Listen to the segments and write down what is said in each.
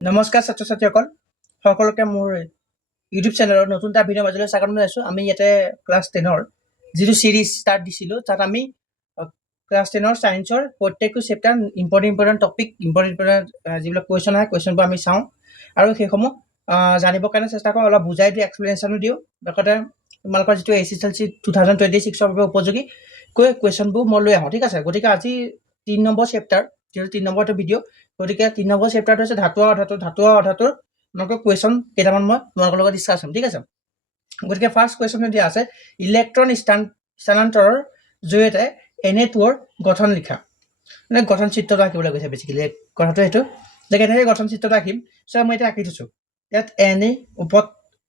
নমস্কাৰ ছাত্ৰ ছাত্ৰীসকল সকলোকে মোৰ ইউটিউব চেনেলৰ নতুন এটা ভিডিঅ' মাজলৈ স্বাগতম জনাইছোঁ। আমি ইয়াতে ক্লাছ 10ৰ যিটো চিৰিজ ষ্টাৰ্ট দিছিলোঁ তাত আমি ক্লাছ 10ৰ ছায়েন্সৰ প্ৰত্যেকটো চেপ্টাৰ ইম্পৰ্টেণ্ট টপিক ইম্পৰ্টেণ্ট যিবিলাক কুৱেশ্যন আহে কুৱেশ্যনবোৰ আমি চাওঁ আৰু সেইসমূহ জানিবৰ কাৰণে চেষ্টা কৰোঁ, অলপ বুজাই দিওঁ, এক্সপ্লেনেশ্যনো দিওঁ। লগতে তোমালোকৰ যিটো SSLC 2026ৰ বাবে উপযোগী কুৱেশ্যনবোৰ মই লৈ আহোঁ। ঠিক আছে, গতিকে আজি 3 নম্বৰ চেপ্টাৰ, যিহেতু 3 নম্বৰটো ভিডিঅ', গতিকে 3 নম্বৰ চেপ্টাৰটো হৈছে ধাতু আৰু অধাতুৰ তোমালোকৰ কুৱেশ্যন কেইটামান মই তোমালোকৰ লগত ডিছকাছ কৰিম। ঠিক আছে, গতিকে ফাৰ্ষ্ট কুৱেশ্যনটো দিয়া আছে ইলেক্ট্ৰন স্থানান্তৰৰ জৰিয়তে Na2ৰ গঠন লিখা। মানে গঠন চিত্ৰটো আঁকিবলৈ গৈছে বেছিকেলি কথাটো সেইটো যে কেনেকৈ গঠন চিত্ৰটো আঁকিম। চ' মই এতিয়া আঁকি থৈছোঁ। ইয়াত Na ওপৰত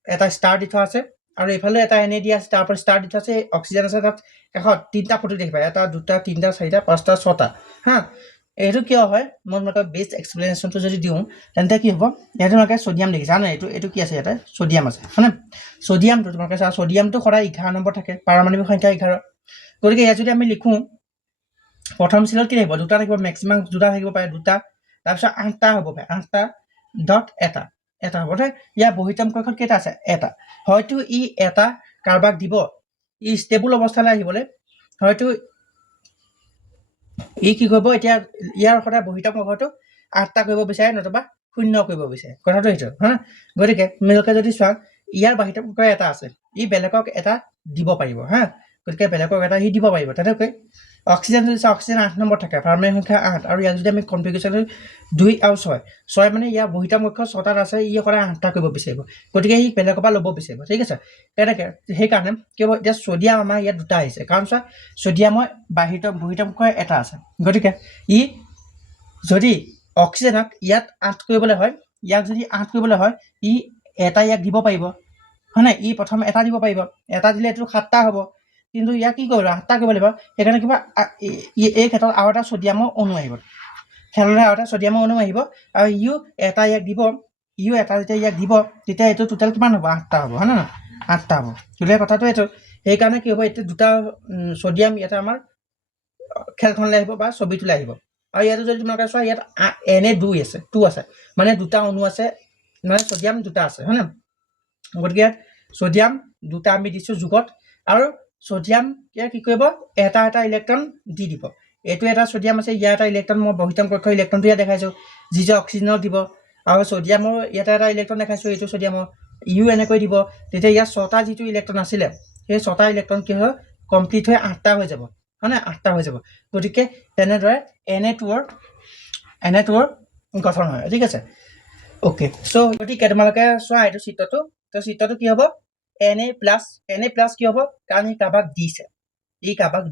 এটা ষ্টাৰ দি থোৱা আছে আৰু এইফালে এটা Na দিয়া আছে, তাৰ ওপৰত ষ্টাৰ দি থোৱা আছে, অক্সিজেন আছে, তাত এশত 3টা ফটো দেখিবা, 1 2 3 4 5 6টা। হা, এইটো কিয় হয় মই তোমালোকক বেষ্ট এক্সপ্লেনেশ্যনটো যদি দিওঁ তেন্তে কি হ'ব, ইয়াতে তোমালোকে ছ'ডিয়াম দেখিছা ন, এইটো কি আছে, ইয়াতে ছ'ডিয়াম আছে হয়নে। ছ'ডিয়ামটো তোমালোকে চোৱা, ছ'ডিয়ামটো সদায় 11 নম্বৰ থাকে, পাৰমাণৱিক সংখ্যা 11। গতিকে ইয়াত যদি আমি লিখোঁ প্ৰথম চিলত কি থাকিব, 2টা থাকিব, মেক্সিমাম 2টা থাকিব পাৰে, 2টা, তাৰপিছত 8টা হ'ব পাৰে, 8টা ডট এটা হ'ব। ইয়াৰ বহিতম কক্ষত কেইটা আছে, এটা। হয়তো ই এটা কাৰোবাক দিব, ই ষ্টেবল অৱস্থালৈ আহিবলৈ হয়তো ই কি কৰিব, এতিয়া ইয়াৰ সদায় বহিতম কক্ষটো 8টা কৰিব বিচাৰে, নতুবা 0 কৰিব বিচাৰে, কথাটো সেইটো হা। গতিকে তোমালোকে যদি চোৱা ইয়াৰ বাহিতম কক্ষ এটা আছে, ই বেলেগক এটা দিব পাৰিব হা। গতিকে বেলেগক এটা সি দিব পাৰিব। তেনেকৈ অক্সিজেন যদি চাওঁ, অক্সিজেন 8 নম্বৰ থাকে, পাৰমাণৱিক সংখ্যা 8, আৰু ইয়াক যদি আমি কনফিগাৰেশ্যন 2 আৰু 6 মানে ইয়াৰ বহিতম কক্ষ 6টাত আছে, ই সদায় 8টা কৰিব বিচাৰিব, গতিকে সি বেলেগৰ পৰা ল'ব বিচাৰিব। ঠিক আছে, তেনেকৈ সেইকাৰণে কি হ'ব, এতিয়া ছ'ডিয়াম আমাৰ ইয়াত 2টা আহিছে, কাৰণ চোৱা ছ'ডিয়ামৰ বহিতম কক্ষ এটা আছে। গতিকে ই যদি অক্সিজেনক ইয়াত 8 কৰিবলৈ হয়, ইয়াক যদি 8 কৰিবলৈ হয়, ই এটা ইয়াক দিব পাৰিব হয় নাই, ই প্ৰথম এটা দিব পাৰিব, এটা দিলে এইটো 7টা হ'ব, কিন্তু ইয়াক কি কৰিব, 8টা কৰিব লাগিব। সেইকাৰণে কিবা এই ক্ষেত্ৰত আৰু এটা ছ'ডিয়ামৰ অণু আহিব, খেললৈ আৰু এটা ছ'ডিয়ামৰ অণু আহিব, আৰু ইও এটা ইয়াক দিব, ইও এটা যেতিয়া ইয়াক দিব, তেতিয়া এইটো টোটেল কিমান হ'ব, 8টা হ'ব হয় নহয়, 8টা হ'ব। গতিকে কথাটো এইটো, সেইকাৰণে কি হ'ব, এতিয়া 2টা ছ'ডিয়াম ইয়াতে আমাৰ খেলখনলৈ আহিব বা ছবিটোলৈ আহিব। আৰু ইয়াতে যদি তোমালোকে চোৱা, ইয়াত Na2 আছে, 2 আছে, মানে 2টা অণু আছে, মানে ছ'ডিয়াম 2টা আছে হয় নে। গতিকে ইয়াত ছ'ডিয়াম 2টা আমি দিছোঁ যুগত, আৰু ছ'ডিয়াম ইয়াৰ কি কৰিব, এটা ইলেক্ট্ৰন দি দিব। এইটো এটা ছ'ডিয়াম আছে, ইয়াৰ এটা ইলেক্ট্ৰন, মই বহিতম কক্ষৰ ইলেক্ট্ৰনটো ইয়াত দেখাইছোঁ, যি যে অক্সিজেনক দিব, আৰু ছ'ডিয়ামৰ ইয়াতে এটা ইলেক্ট্ৰন দেখাইছোঁ, এইটো ছ'ডিয়ামৰ, ইও এনেকৈ দিব। তেতিয়া ইয়াৰ 6টা যিটো ইলেক্ট্ৰন আছিলে, সেই 6টা ইলেক্ট্ৰন কি হয়, কমপ্লিট হৈ 8টা হৈ যাব হয় নে, 8টা হৈ যাব। গতিকে তেনেদৰে Na2ৰ গঠন হয়। ঠিক আছে, অ'কে। চ' গতিকে তোমালোকে চোৱা এইটো চিত্ৰটো, তো চিত্ৰটো কি হ'ব, Na প্লাছ কি হ'ব, কাৰণ ই কাৰোবাক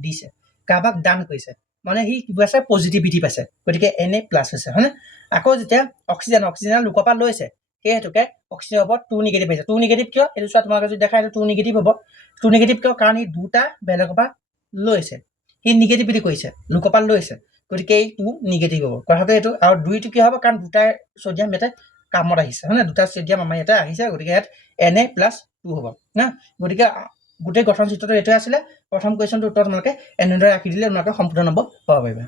দিছে, কাৰোবাক দান কৰিছে, মানে সি কি পাইছে, পজিটিভিটি পাইছে, গতিকে Na প্লাছ হৈছে হয়নে। আকৌ যেতিয়া অক্সিজেন লোকৰ পৰা লৈছে, সেই হেতুকে অক্সিজেনৰ ওপৰত 2 নিগেটিভ আহিছে। 2 নিগেটিভ কিয়, এইটো চোৱা তোমালোকে যদি দেখা, এইটো 2 নিগেটিভ হ'ব। 2 নিগেটিভ কিয়, কাৰণ ই 2টা বেলেগৰ পৰা লৈছে, সি নিগেটিভিটি কৰিছে, লোকৰ পৰা লৈছে, গতিকে এই 2 নিগেটিভ হ'ব, কথাটো এইটো। আৰু 2টো কি হ'ব, কাৰণ 2টা ছ'ডিয়াম ইয়াতে কামত আহিছে হয় নে, 2টা ছ'ডিয়াম আমাৰ ইয়াতে আহিছে, গতিকে ইয়াত Na প্লাছ 2 হ'ব না। গতিকে গোটেই গঠন চিত্ৰটো এইটোৱে আছিলে। প্ৰথম কুৱেশ্যনটোৰ উত্তৰ তোমালোকে এনেদৰে ৰাখি দিলে তোমালোকে সম্পূৰ্ণ নম্বৰ পাব পাৰিবা।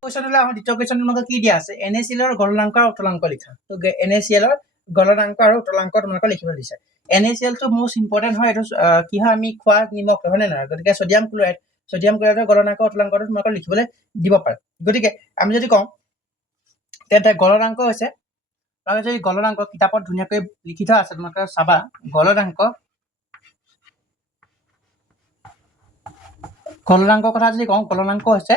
কুৱেশ্যনলৈ আহোঁ, দ্বিতীয় কুৱেশ্যন তোমালোকে কি দিয়া আছে, NaClৰ গলনাংক আৰু উত্তলাংক লিখা। তো NaClৰ গলনাংক আৰু উত্তলাংক তোমালোকে লিখিবলৈ দিছে। NaClটো মোষ্ট ইম্পৰ্টেণ্ট হয়, এইটো কি হয়, আমি খোৱা নিমখ হয় নে নহয়, গতিকে ছ'ডিয়াম ক্লৰাইডৰ গলনাংক উত্তলাংকটো তোমালোকে লিখিবলৈ দিব পাৰে। গতিকে আমি যদি কওঁ তেন্তে গলনাংক হৈছে, তোমালোকে যদি গলনাংক কিতাপত ধুনীয়াকৈ লিখি থোৱা আছে, তোমালোকে চাবা, গলনাংকৰ কথা যদি কওঁ, গলনাংক হৈছে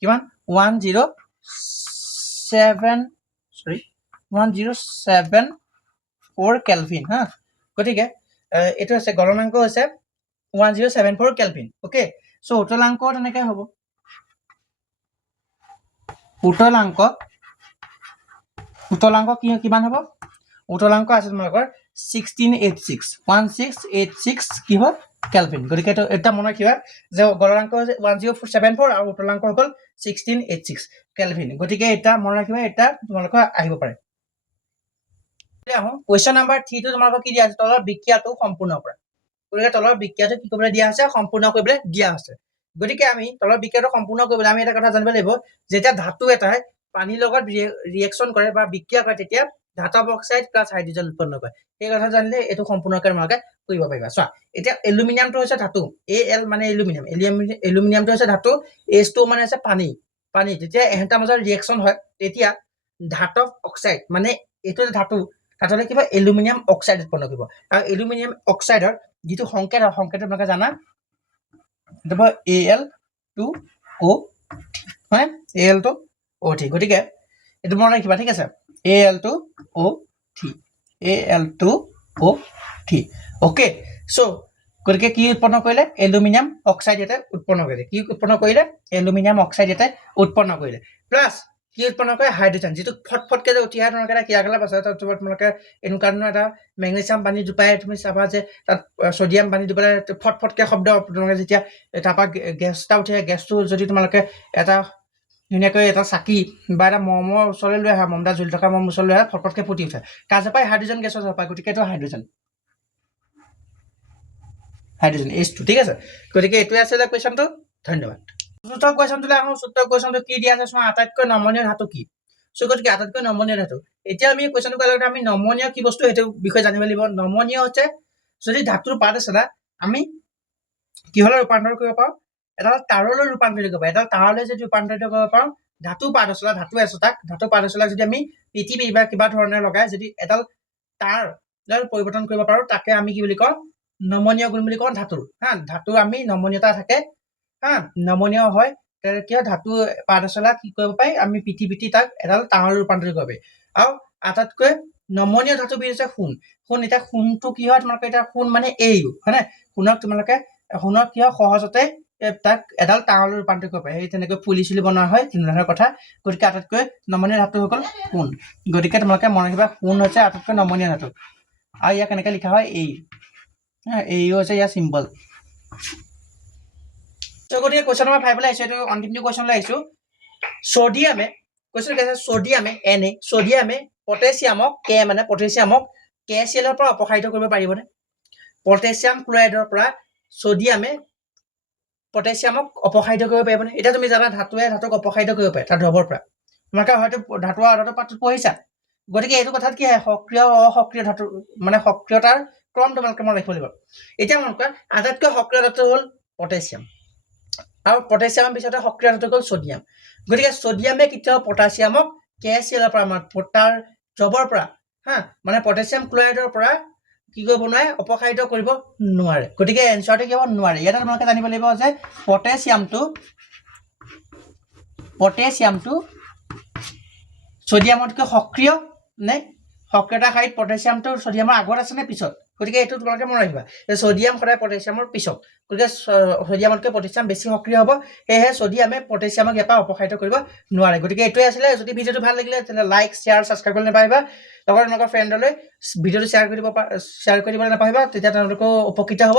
কিমান, 1074 কেলভিন হা। গতিকে এইটো হৈছে গলনাংক হৈছে 1074 কেলভিন। অ'কে, চ' উত্তলাংক তেনেকৈ হ'ব, উত্তলাংক কিমান হ'ব, উত্তলাংক আছে তোমালোকৰ 1686 কি হ'ল, কেলভিন। গতিকে এটা মনত ৰাখিবা যে গলনাংক হৈছে 1074 আৰু উত্তলাংক হৈ গ'ল 1686 কেলভিন। গতিকে এটা মনত ৰাখিবা, এটা তোমালোকৰ আহিব পাৰে। কুৱেশ্যন নাম্বাৰ 3টো তোমালোকক কি দিয়া আছে, তলৰ বিক্ৰিয়াটো সম্পূৰ্ণ কৰা। গতিকে তলৰ বিক্ৰিয়াটো কি কৰিবলৈ দিয়া আছে, সম্পূৰ্ণ কৰিবলৈ দিয়া আছে। গতিকে আমি তলৰ বিক্ৰিয়াটো সম্পূৰ্ণ কৰিবলৈ আমি এটা কথা জানিব লাগিব, যেতিয়া ধাতু এটাই পানীৰ লগত ৰিয়েকশ্যন কৰে বা বিক্ৰিয়া কৰে তেতিয়া ধাতৱ অক্সাইড প্লাছ হাইড্ৰজেন উৎপন্ন কৰে এই কথা জানিলে এইটো সম্পূৰ্ণকৈ তোমালোকে কৰিব পাৰিবা চোৱা এতিয়া এলুমিনিয়ামটো হৈছে ধাতু Al মানে এলুমিনিয়ামটো হৈছে ধাতু H2 মানে হৈছে পানী যেতিয়া এহেঁতৰ মাজত ৰিয়েকশ্যন হয় তেতিয়া ধাতৱ অক্সাইড মানে এইটো ধাতু ধাতুলে কিবা এলুমিনিয়াম অক্সাইড উৎপন্ন কৰিব আৰু এলুমিনিয়াম অক্সাইডৰ যিটো সংকেত হয় সংকেতটো তোমালোকে জানা এটা Al2O হয় Al2O3 গতিকে এইটো মনত ৰাখিবা ঠিক আছে Al2O3 ওকে সো গতিকে কি উৎপন্ন কৰিলে এলুমিনিয়াম অক্সাইড এটা উৎপন্ন কৰিলে কি উৎপন্ন কৰিলে এলুমিনিয়াম অক্সাইড এটা উৎপন্ন কৰিলে প্লাছ কি উৎপন্ন কৰে হাইড্ৰজেন যেটো ফটফটকে যে উঠি আহে তোমালোকে এটা ক্ৰিয়াকলাপ আছে তাত তোমালোকে এনেকুৱা ধৰণৰ এটা মেগনেছিয়াম পানী জুপাই তুমি চাবা যে তাত সোডিয়াম পানী জুপাই ফটফটকে শব্দ তোমালোকে যেতিয়া তাৰপা গেছ এটা উঠে গেছটো যদি তোমালোকে এটা ধুনীয়াকৈ এটা চাকি বা এটা মমৰ ওচৰলৈ লৈ আহা মমদা জ্বলি থকা মম ওচৰলৈ লৈ আহা ফটফটকে ফুটি উঠে কাজ পাই হাইড্ৰজেন গেছৰ পায় গতিকে এইটো হাইড্ৰজেন H2 ঠিক আছে গতিকে এইটোৱে আছিল কোৱেশ্চনটো ধন্যবাদ চতুৰ্থ কোৱেশ্চনটোলৈ আহো চতুৰ্থ কোৱেশ্চনটো কি দিয়া আছে চোৱা আটাইতকৈ নমনীয় ধাতু কি সো গতিকে আটাইতকৈ নমনীয় ধাতু এতিয়া আমি কোৱেশ্চনটো কৰাৰ আগতে আমি নমনীয় কি বস্তু সেইটো বিষয়ে জানিব লাগিব নমনীয় হৈছে যদি ধাতুৰ পাত আছে না আমি কিহলৈ ৰূপান্তৰ কৰিব পাৰো এটা তাৰলৈ ৰূপান্তৰিত কৰিব এটা তাৰলৈ যদি ৰূপান্তৰিত কৰিব পাৰো ধাতু পাত আছে তাক ধাতু পাত আছে যদি আমি পৃথিৱী বা কিবা ধৰণে লগাই যদি এডাল তাৰ পৰিৱৰ্তন কৰিব পাৰো তাকে আমি কি বুলি কওঁ নমনীয় গুণ বুলি কওঁ ধাতুৰ হা ধাতু আমি নমনীয়তা থাকে হা নমনীয় হয় কিয় ধাতু পাদচলা কি কৰিব পাই আমি পৃথিৱীতি তাক এডাল তাৰলৈ ৰূপান্তৰিত কৰিব পাৰি আৰু আটাইতকৈ নমনীয় ধাতু বিধ হৈছে সোণ এটা সোণটো কি হয় তোমালোকে এটা সোণ মানে এইও হয়নে সোণক তোমালোকে সোণক কি হয় সহজতে তাক এডাল তাৰলৈ ৰূপান্তৰিত কৰিব পাৰি সেই তেনেকৈ পুলি চুলি বনোৱা হয় তেনেধৰণৰ কথা গতিকে আটাইতকৈ নমনীয় ধাতু হৈ গ'ল সোণ গতিকে তোমালোকে মনত ৰাখিবা সোণ হৈছে আটাইতকৈ নমনীয় ধাতু আৰু ইয়াক কেনেকৈ লিখা হয় এই হৈছে ইয়াৰ চিম্বল তো গতিকে কোৱেশ্চন নম্বৰ 5 লৈ আহিছো এইটো অন্তিমটো কোৱেশ্চন লৈ আহিছো সোডিয়ামে কোৱেশ্চন কি আছে সোডিয়ামে পটাছিয়ামক মানে পটাছিয়ামক KCl ৰ পৰা অপসাৰিত কৰিব পাৰিবনে পটাছিয়াম ক্লোৰাইডৰ পৰা সোডিয়ামে পটাছিয়ামক অপসাৰিত কৰিব পাৰিবনে এটা তুমি জানা ধাতুৱে ধাতুক অপসাৰিত কৰিব পাৰে তাৰ ধ্ৰুৱৰ পৰা তোমালোকে হয়তো ধাতুৰ আধাৰ পাঠত পঢ়িছা গতিকে এইটো কথাত কি হয় সক্ৰিয় অসক্ৰিয় ধাতু মানে সক্ৰিয়তাৰ ক্ৰম তোমালোকে মনত ৰাখিব লাগিব এতিয়া মনত কৰা আটাইতকৈ সক্ৰিয় ধাতু হ'ল পটাছিয়াম আৰু পটাছিয়ামৰ পিছতে সক্ৰিয় ধাতু হ'ল সোডিয়াম গতিকে সোডিয়ামে কেতিয়াও পটাছিয়ামক KCl ৰ পৰা তাৰ ধ্ৰুৱৰ পৰা হা মানে পটাছিয়াম ক্লোৰাইডৰ পৰা কি কৰিব নোৱাৰে অপসাৰিত কৰিব নোৱাৰে গতিকে এনসাৰটো কি হ'ব নোৱাৰে ইয়াত তোমালোকে জানিব লাগিব যে পটাছিয়ামটো সোডিয়ামতকৈ সক্ৰিয় নে সক্ৰিয়তা হাইট পটাছিয়ামটো সোডিয়ামৰ আগত আছে নে পিছত গতিকে এইটো তোমালোকে মনত ৰাখিবা যে সোডিয়াম সদায় পটাছিয়ামৰ পিছত গতিকে সোডিয়ামতকৈ পটাছিয়াম বেছি সক্ৰিয় হ'ব সেয়েহে সোডিয়ামে পটাছিয়ামক ইয়াৰ পৰা অপসাৰিত কৰিব নোৱাৰে গতিকে এইটোৱে আছিলে যদি ভিডিঅ'টো ভাল লাগিলে তেনে লাইক শ্বেয়াৰ ছাবস্ক্ৰাইব কৰিব নাপাহৰিবা লগতে তোমালোকৰ ফ্ৰেণ্ডলৈ ভিডিঅ'টো শ্বেয়াৰ কৰি দিব নাপাহৰিবা তেতিয়া তেওঁলোকেও উপকৃত হ'ব